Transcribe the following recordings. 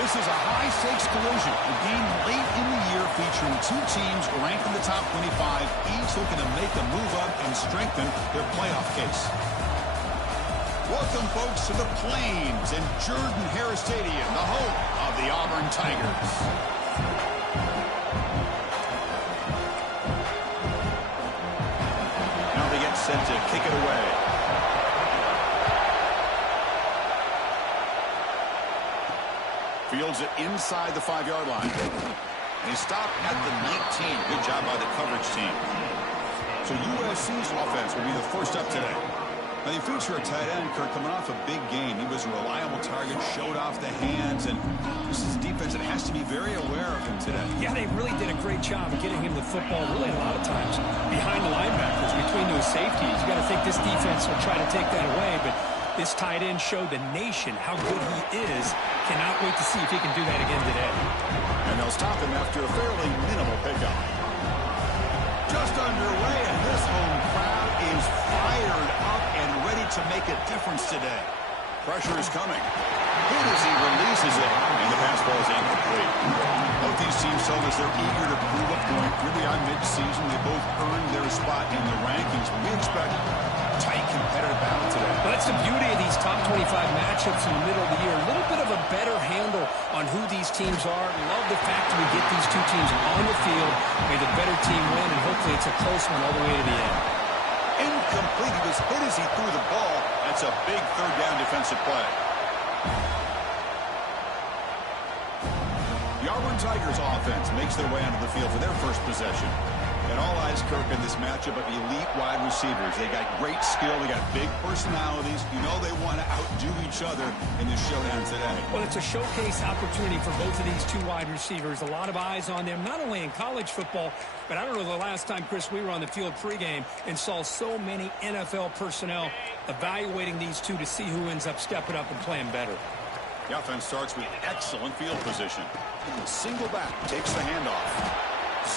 This is a high-stakes collision, a game late in the year featuring two teams ranked in the top 25, each looking to make a move up and strengthen their playoff case. Welcome, folks, to the Plains and Jordan-Hare Stadium, the home of the Auburn Tigers. Now they get set to kick it away. Fields it inside the 5-yard line. And he stopped at the 19. Good job by the coverage team. So USC's offense will be the first up today. Now you feature a tight end, Kirk, coming off a big game. He was a reliable target, showed off the hands, and this is a defense that has to be very aware of him today. Yeah, they really did a great job of getting him the football really a lot of times behind the linebackers, between those safeties. You got to think this defense will try to take that away, but this tight end showed the nation how good he is. Cannot wait to see if he can do that again today. And they'll stop him after a fairly minimal pickup. Just underway, and this home crowd is fired up and ready to make a difference today. Pressure is coming. Good as he releases it, and the pass ball is incomplete. Both these teams told us they're eager to prove a point. Really, on mid-season, they both earned their spot in the rankings. We expect tight, competitive battle today. Well, that's the beauty of these top 25 matchups in the middle of the year. A little bit of a better handle on who these teams are. Love the fact that we get these two teams on the field. May the better team win, and hopefully it's a close one all the way to the end. Incomplete. He was hit as he threw the ball. That's a big third down defensive play. The Auburn Tigers offense makes their way onto the field for their first possession. And all eyes, Kirk, in this matchup of elite wide receivers. They got great skill. They got big personalities. You know they want to outdo each other in this showdown today. Well, it's a showcase opportunity for both of these two wide receivers. A lot of eyes on them, not only in college football, but I don't know the last time, Chris, we were on the field pregame and saw so many NFL personnel evaluating these two to see who ends up stepping up and playing better. The offense starts with excellent field position. The single back takes the handoff.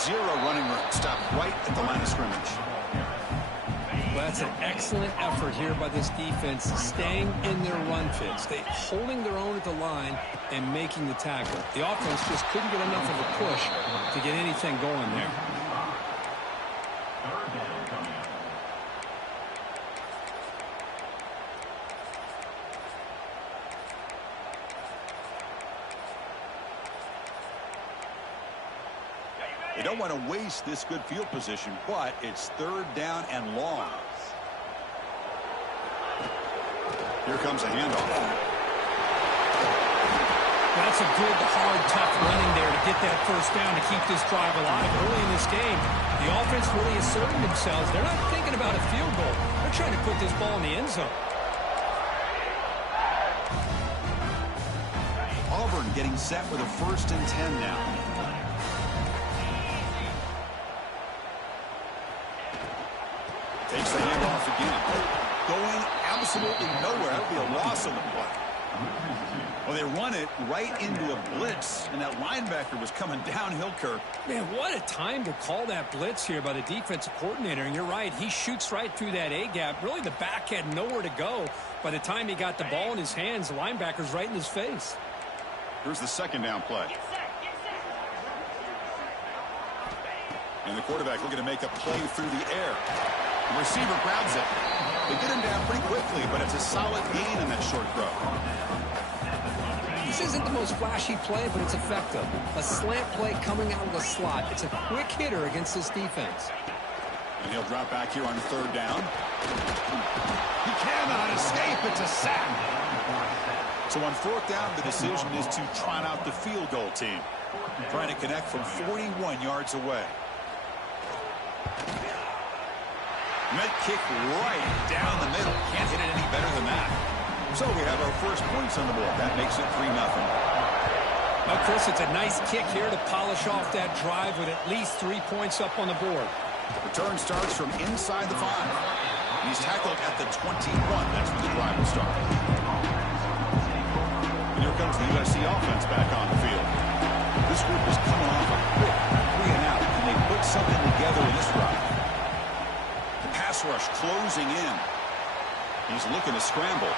Zero running room. Stop right at the line of scrimmage. Well, that's an excellent effort here by this defense, staying in their run fits. They holding their own at the line and making the tackle. The offense just couldn't get enough of a push to get anything going there. They don't want to waste this good field position, but it's third down and long. Here comes a handoff. That's a good, hard, tough running there to get that first down to keep this drive alive. Early in this game, the offense really asserting themselves. They're not thinking about a field goal. They're trying to put this ball in the end zone. Auburn getting set with a 1st and 10 now. Takes the handoff again. Going absolutely nowhere. That would be a loss on the play. Well, they run it right into a blitz, and that linebacker was coming downhill, Kirk. Man, what a time to call that blitz here by the defensive coordinator. And you're right, he shoots right through that A-gap. Really, the back had nowhere to go. By the time he got the ball in his hands, the linebacker's right in his face. Here's the 2nd down play. And the quarterback looking to make a play through the air. The receiver grabs it. They get him down pretty quickly, but it's a solid gain in that short throw. This isn't the most flashy play, but it's effective. A slant play coming out of the slot. It's a quick hitter against this defense. And he'll drop back here on 3rd down. He cannot escape. It's a sack. So on 4th down, the decision is to trot out the field goal team. Trying to connect from 41 yards away. Met kick right down the middle. Can't hit it any better than that. So we have our first points on the board. That makes it 3-0. Well, Chris, it's a nice kick here to polish off that drive with at least 3 points up on the board. Return starts from inside the 5. He's tackled at the 21. That's when the drive will start. And here comes the USC offense back on the field. This group is coming off a quick 3-and-out, and they put something together in this drive. Pass rush closing in. He's looking to scramble.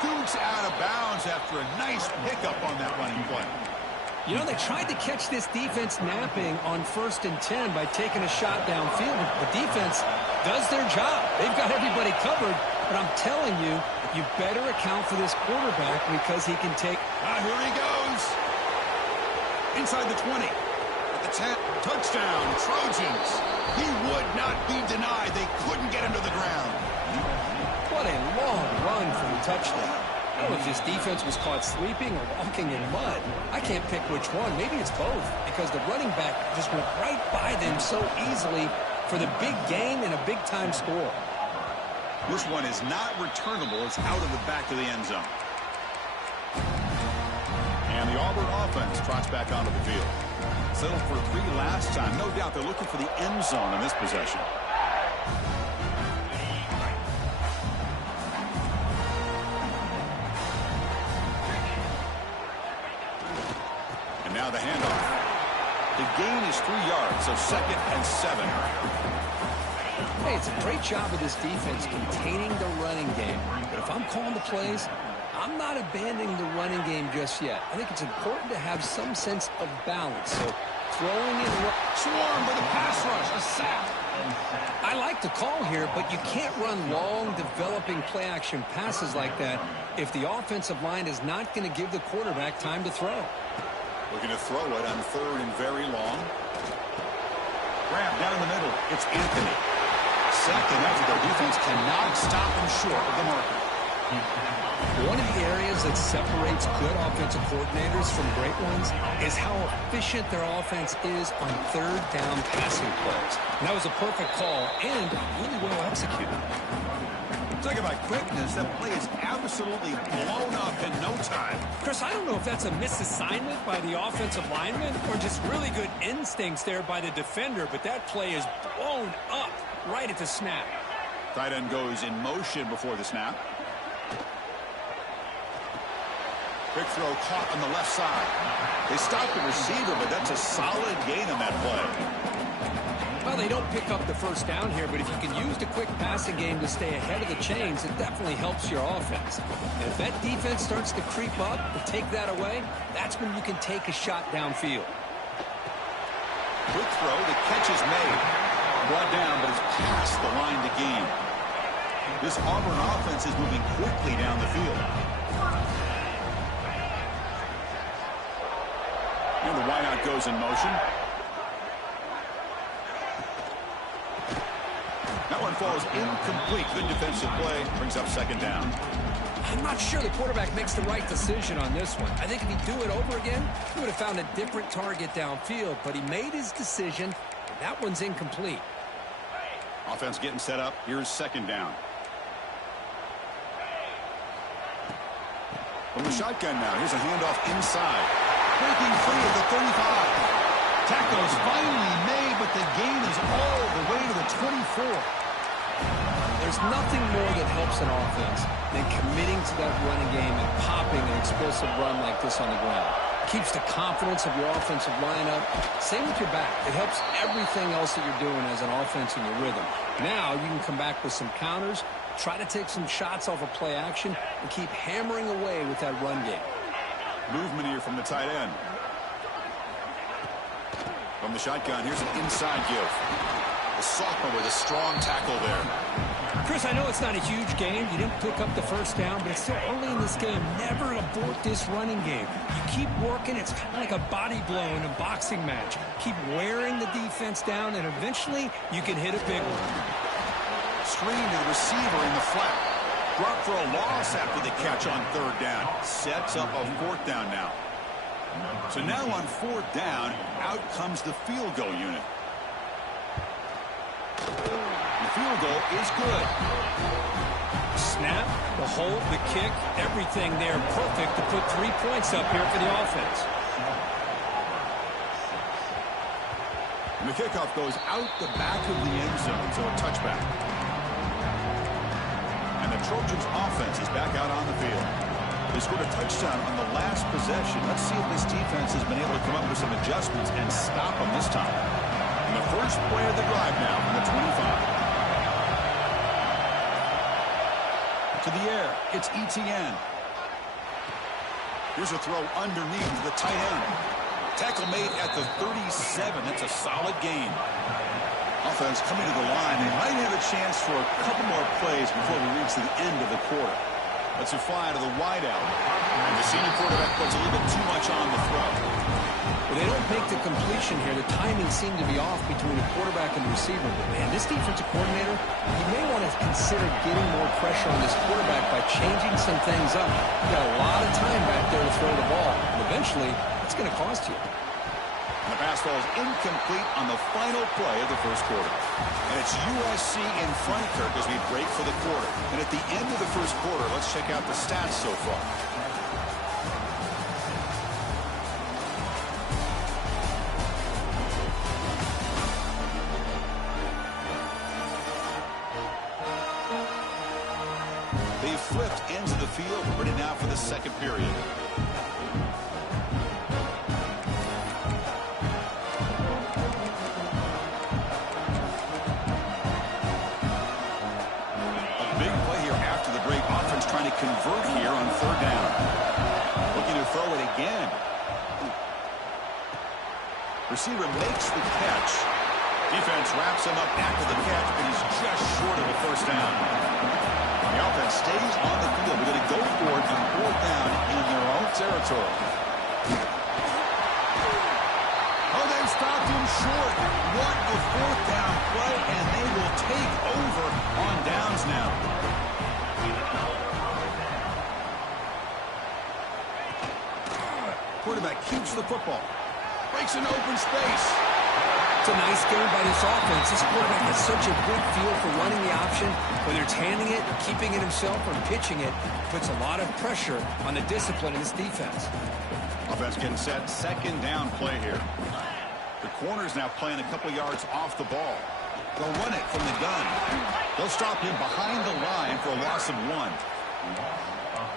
scoots out of bounds after a nice pickup on that running play. You know, they tried to catch this defense napping on 1st and 10 by taking a shot downfield. The defense does their job. They've got everybody covered, but I'm telling you, you better account for this quarterback because he can take... Here he goes. Inside the 20. At the 10. Touchdown, Trojans. He would not be denied. They couldn't get him to the ground. What a long run for the touchdown. I don't know if this defense was caught sleeping or walking in mud. I can't pick which one. Maybe it's both because the running back just went right by them so easily for the big gain and a big-time score. This one is not returnable. It's out of the back of the end zone. And the Auburn offense trots back onto the field. Settled for 3 last time. No doubt they're looking for the end zone in this possession. And now the handoff. The gain is 3 yards, so 2nd and 7. Hey, it's a great job of this defense containing the running game. But if I'm calling the plays, I'm not abandoning the running game just yet. I think it's important to have some sense of balance. So throwing in... Swarmed with a pass rush, a sack. I like the call here, but you can't run long, developing play-action passes like that if the offensive line is not going to give the quarterback time to throw. Looking to throw it on 3rd and very long. Grab down the middle. It's Anthony. Second effort, their defense cannot stop him short of the marker. One of the areas that separates good offensive coordinators from great ones is how efficient their offense is on 3rd down passing plays. And that was a perfect call and really well executed. Talk about quickness. That play is absolutely blown up in no time. Chris, I don't know if that's a misassignment by the offensive lineman or just really good instincts there by the defender, but that play is blown up right at the snap. Tight end goes in motion before the snap. Quick throw caught on the left side. They stopped the receiver, but that's a solid gain on that play. Well, they don't pick up the first down here, but if you can use the quick passing game to stay ahead of the chains, it definitely helps your offense. And if that defense starts to creep up and take that away, that's when you can take a shot downfield. Quick throw, the catch is made. Brought down, but it's past the line to gain. This Auburn offense is moving quickly down the field. And the wideout goes in motion. That one falls incomplete. Good defensive play. Brings up 2nd down. I'm not sure the quarterback makes the right decision on this one. I think if he'd do it over again, he would have found a different target downfield. But he made his decision. That one's incomplete. Offense getting set up. Here's 2nd down. From the shotgun now. Here's a handoff inside. Breaking free at the 35. Tackle is finally made, but the gain is all the way to the 24. There's nothing more that helps an offense than committing to that running game and popping an explosive run like this on the ground. Keeps the confidence of your offensive lineup. Same with your back. It helps everything else that you're doing as an offense in your rhythm. Now you can come back with some counters, try to take some shots off of play action, and keep hammering away with that run game. Movement here from the tight end. From the shotgun, here's an inside give. The sophomore with a strong tackle there. Chris, I know it's not a huge game. You didn't pick up the first down, but it's still early in this game. Never abort this running game. You keep working. It's kind of like a body blow in a boxing match. Keep wearing the defense down, and eventually you can hit a big one. Screen to the receiver in the flat. Drop for a loss after the catch on 3rd down. Sets up a 4th down now. So now on 4th down, out comes the field goal unit. The field goal is good. Snap, the hold, the kick, everything there perfect to put 3 points up here for the offense. And the kickoff goes out the back of the end zone, so a touchback. And the Trojans offense is back out on the field. They scored a touchdown on the last possession. Let's see if this defense has been able to come up with some adjustments and stop them this time. And the first play of the drive now from the 25. To the air, it's Etienne. Here's a throw underneath the tight end. Tackle made at the 37. That's a solid gain. Offense coming to the line. They might have a chance for a couple more plays before we reach the end of the quarter. Let's fly to the wideout. And the senior quarterback puts a little bit too much on the throw. Well, they don't make the completion here. The timing seemed to be off between the quarterback and the receiver. But, man, this defensive coordinator, he may want to consider getting more pressure on this quarterback by changing some things up. You got a lot of time back there to throw the ball. And eventually, it's going to cost you. And the pass falls incomplete on the final play of the first quarter. And it's USC in front, Kirk, as we break for the quarter. And at the end of the first quarter, let's check out the stats so far. They flipped ends of the field, ready now for the second period. Trying to convert here on third down. Looking to throw it again. Receiver makes the catch. Defense wraps him up after the catch, but he's just short of a first down. The offense stays on the field. We're going to go for it on fourth down in their own territory. Oh, they've stopped him short. What a fourth down play, and they will take over on downs now. Quarterback keeps the football. Breaks an open space. It's a nice game by this offense. This quarterback has such a good feel for running the option. Whether it's handing it, keeping it himself, or pitching it, puts a lot of pressure on the discipline of this defense. Offense getting set. Second down play here. The corner's now playing a couple yards off the ball. They'll run it from the gun. They'll stop him behind the line for a loss of 1.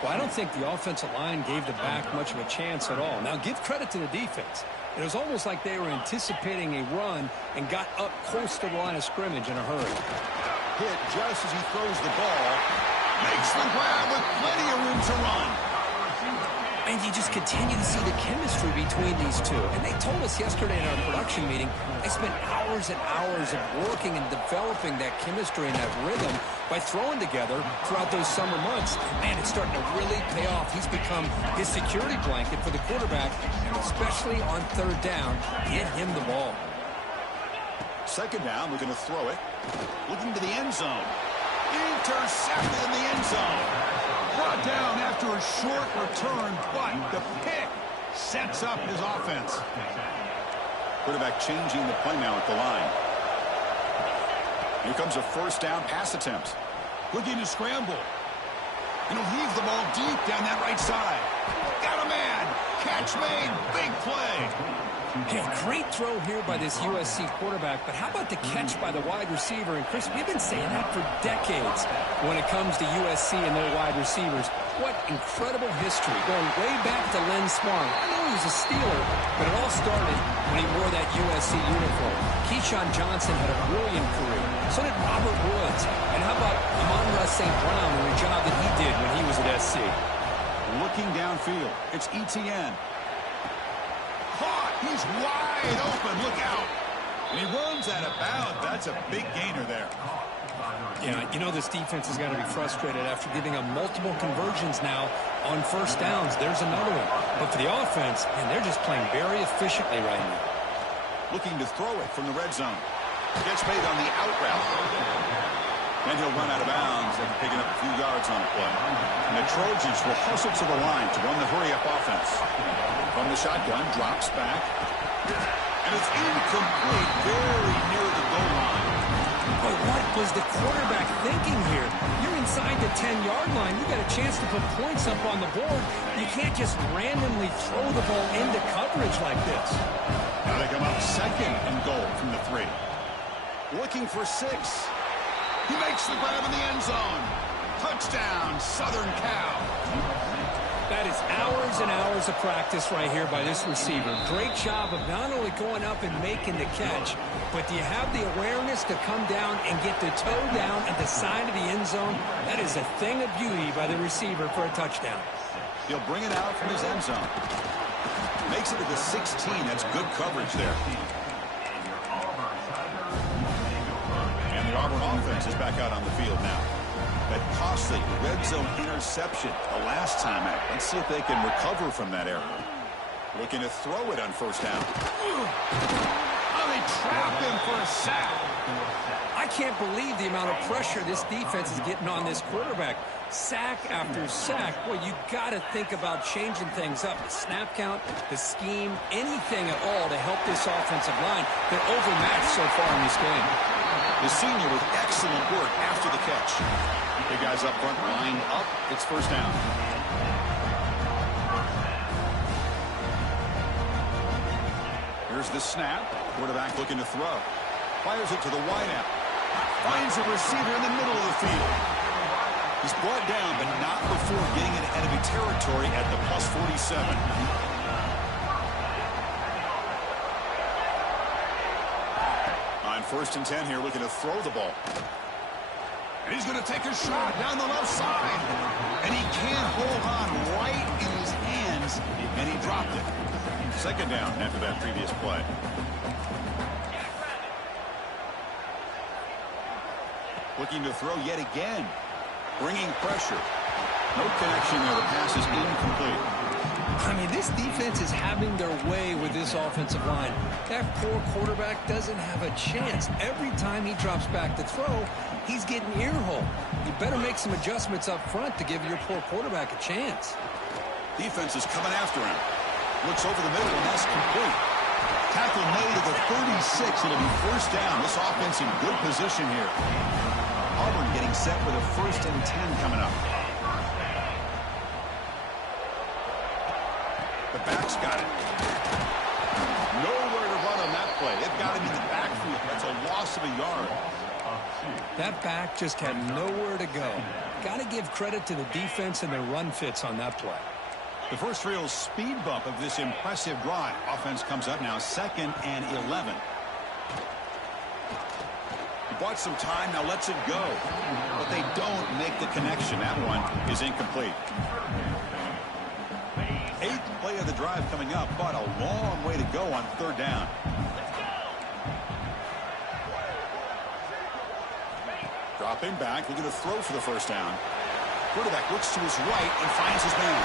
Well, I don't think the offensive line gave the back much of a chance at all. Now, give credit to the defense. It was almost like they were anticipating a run and got up close to the line of scrimmage in a hurry. Hit just as he throws the ball. Makes the grab with plenty of room to run. And you just continue to see the chemistry between these two. And they told us yesterday in our production meeting, they spent hours and hours of working and developing that chemistry and that rhythm by throwing together throughout those summer months. And man, it's starting to really pay off. He's become his security blanket for the quarterback, and especially on third down, get him the ball. Second down, we're going to throw it. Looking to the end zone. Intercepted in the end zone. Brought down after a short return, but the pick sets up his offense. Quarterback changing the play now at the line. Here comes a first down pass attempt. Looking to scramble. And he'll heave the ball deep down that right side. Got a man. Catch made. Big play. Hey, great throw here by this USC quarterback, but how about the catch by the wide receiver? And, Chris, we've been saying that for decades when it comes to USC and their wide receivers. What incredible history, going way back to Lynn Swann. I know he was a Steeler, but it all started when he wore that USC uniform. Keyshawn Johnson had a brilliant career. So did Robert Woods. And how about Amon-Ra St. Brown and the job that he did when he was at SC? Looking downfield, it's Etienne. Caught! He's wide open. Look out! And he runs out of bounds. That's a big gainer there. Yeah, you know this defense is going to be frustrated after giving up multiple conversions now on first downs. There's another one. But for the offense, and they're just playing very efficiently right now. Looking to throw it from the red zone. Gets made on the out route. And he'll run out of bounds after picking up a few yards on the play. And the Trojans will hustle to the line to run the hurry-up offense. From the shotgun, drops back. And it's incomplete, very near the goal line. But what was the quarterback thinking here? You're inside the 10-yard line. You got a chance to put points up on the board. You can't just randomly throw the ball into coverage like this. Now they come up second and goal from the 3. Looking for 6. He makes the grab in the end zone. Touchdown, Southern Cal. That is is hours and hours of practice right here by this receiver. Great job of not only going up and making the catch, but do you have the awareness to come down and get the toe down at the side of the end zone? That is a thing of beauty by the receiver for a touchdown. He'll bring it out from his end zone. Makes it to the 16. That's good coverage there. And the Auburn offense is back out on the field now. That costly red zone interception the last time out. Let's see if they can recover from that error. Looking to throw it on first down. Oh, they trap him for a sack. I can't believe the amount of pressure this defense is getting on this quarterback. Sack after sack. Well, you got to think about changing things up. The snap count, the scheme, anything at all to help this offensive line. They're overmatched so far in this game. The senior with excellent work after the catch. The guys up front lined up. It's first down. Here's the snap. Quarterback looking to throw. Fires it to the wideout. Finds a receiver in the middle of the field. He's brought down, but not before getting into enemy territory at the plus 47. On first and 10 here, looking to throw the ball. And he's going to take a shot down the left side. And he can't hold on right in his hands, and he dropped it. Second down after that previous play. Looking to throw yet again. Bringing pressure. No connection there. The pass is incomplete. I mean, this defense is having their way with this offensive line. That poor quarterback doesn't have a chance. Every time he drops back to throw, he's getting ear-hole. You better make some adjustments up front to give your poor quarterback a chance. Defense is coming after him. Looks over the middle, and that's complete. Tackle made at the 36. It'll be first down. This offense in good position here. Auburn getting set with a first and 10 coming up. The back's got it. Nowhere to run on that play. They've got him in the backfield. That's a loss of a yard. That back just had nowhere to go. Got to give credit to the defense and their run fits on that play. The first real speed bump of this impressive drive. Offense comes up now, 2nd and 11. He bought some time, now lets it go. But they don't make the connection. That one is incomplete. 8th play of the drive coming up, but a long way to go on third down. Dropping back, looking to throw for the first down. Quarterback looks to his right and finds his man.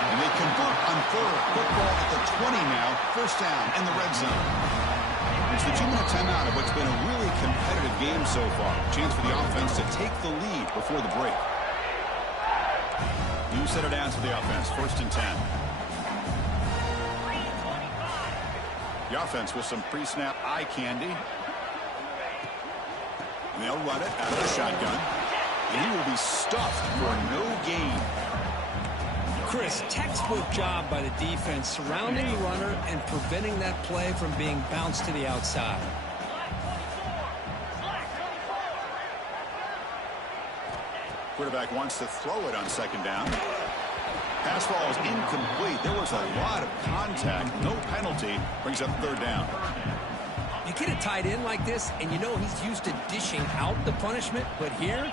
And they convert on third. Football at the 20 now. First down in the red zone. It's the 2-minute timeout of what's been a really competitive game so far. Chance for the offense to take the lead before the break. New set of downs for the offense. First and 10. The offense with some pre-snap eye candy. And they'll run it out of the shotgun. And he will be stuffed for no gain. Chris, textbook job by the defense surrounding the runner and preventing that play from being bounced to the outside. Quarterback wants to throw it on second down. Pass ball is incomplete. There was a lot of contact. No penalty. Brings up third down. You get a tight end like this, and you know he's used to dishing out the punishment, but here,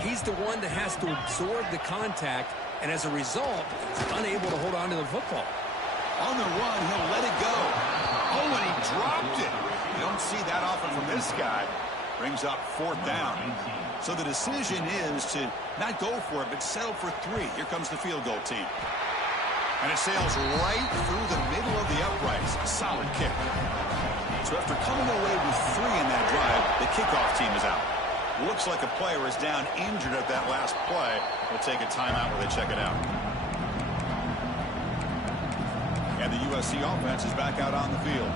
he's the one that has to absorb the contact, and as a result, he's unable to hold on to the football. On the run, he'll let it go. Oh, and he dropped it. You don't see that often from this guy. Brings up fourth down. So the decision is to not go for it, but settle for 3. Here comes the field goal team. And it sails right through the middle of the uprights. A solid kick. So after coming away with 3 in that drive, the kickoff team is out. Looks like a player is down injured at that last play. We'll take a timeout where they check it out. And the USC offense is back out on the field.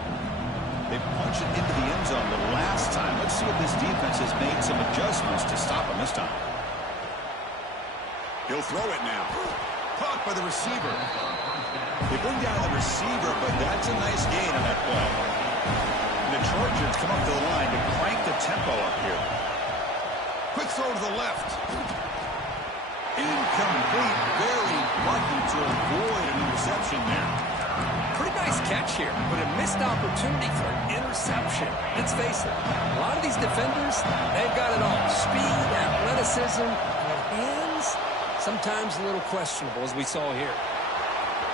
They punch it into the end zone the last time. Let's see if this defense has made some adjustments to stop him this time. He'll throw it now. Caught by the receiver. They bring down the receiver, but that's a nice gain on that play. And the Trojans come up to the line to crank the tempo up here. Quick throw to the left. Incomplete. Very lucky to avoid an interception there. Pretty nice catch here, but a missed opportunity for an interception. Let's face it, a lot of these defenders, they've got it all. Speed, athleticism, but hands, sometimes a little questionable, as we saw here.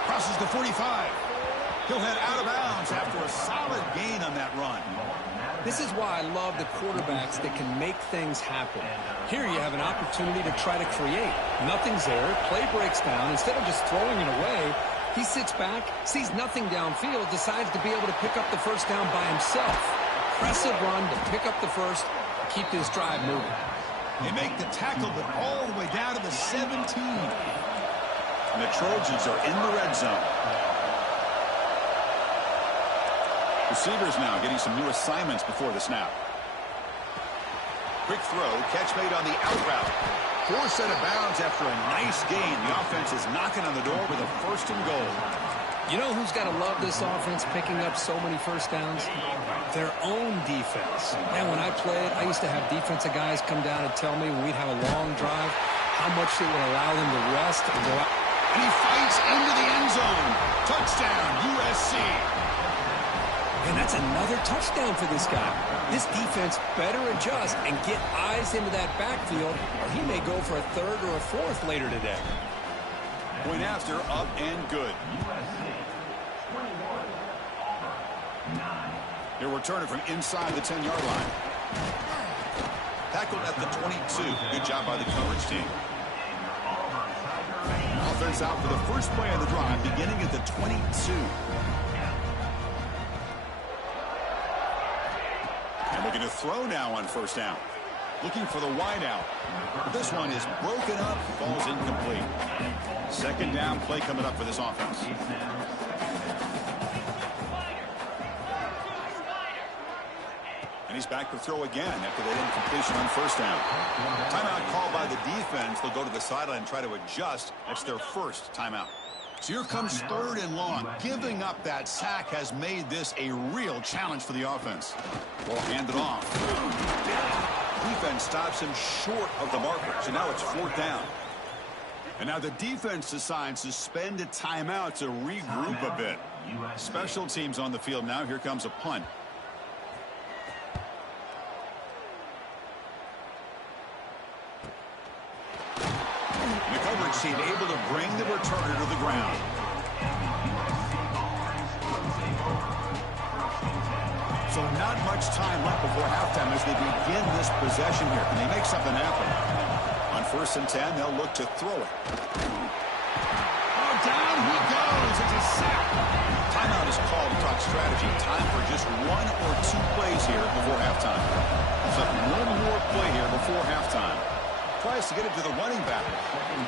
Crosses the 45. He'll head out of bounds after a solid gain on that run. This is why I love the quarterbacks that can make things happen. Here you have an opportunity to try to create. Nothing's there. Play breaks down. Instead of just throwing it away, he sits back, sees nothing downfield, decides to be able to pick up the first down by himself. Impressive run to pick up the first, keep this drive moving. They make the tackle, but all the way down to the 17. And the Trojans are in the red zone. Receivers now getting some new assignments before the snap. Quick throw, catch made on the out route. Forced out of bounds after a nice gain. The offense is knocking on the door with a first and goal. You know who's got to love this offense picking up so many first downs? Their own defense. Man, when I played, I used to have defensive guys come down and tell me when we'd have a long drive how much it would allow them to rest and go out. And he fights into the end zone. Touchdown, USC. And that's another touchdown for this guy. This defense better adjust and get eyes into that backfield, or he may go for a third or a fourth later today. Point after, up and good. They're returning from inside the 10-yard line. Tackled at the 22. Good job by the coverage team. Offense out for the first play of the drive, beginning at the 22. And looking to throw now on first down. Looking for the wide out. This one is broken up, falls incomplete. Second down play coming up for this offense. And he's back to throw again after that incompletion on first down. Timeout called by the defense. They'll go to the sideline and try to adjust. That's their first timeout. So here comes third and long. Giving up that sack has made this a real challenge for the offense. Ball handed off. Defense stops him short of the marker. So now it's fourth down. And now the defense decides to spend a timeout to regroup a bit. Special teams on the field now. Here comes a punt. The coverage team able to bring the returner to the ground. So not much time left before halftime as they begin this possession here. Can they make something happen? On first and 10, they'll look to throw it. Oh, down he goes. It's a sack. Timeout is called to talk strategy. Time for just one or two plays here before halftime. So one more play here before halftime. Tries to get it to the running back.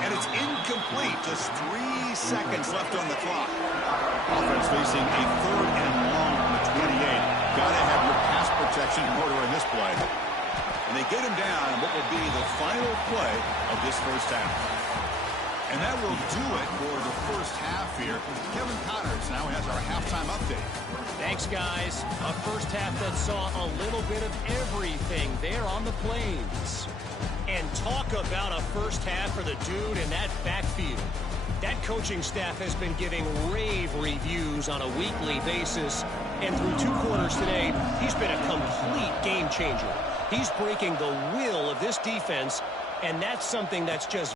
And it's incomplete. Just 3 seconds left on the clock. Offense facing a third and long on the 28. Got to have your pass protection in order in this play. And they get him down on what will be the final play of this first half. And that will do it for the first half here. Kevin Connors now has our halftime update. Thanks, guys. A first half that saw a little bit of everything there on the Plains. And talk about a first half for the dude in that backfield. That coaching staff has been giving rave reviews on a weekly basis. And through 2 quarters today, he's been a complete game changer. He's breaking the will of this defense, and that's something that's just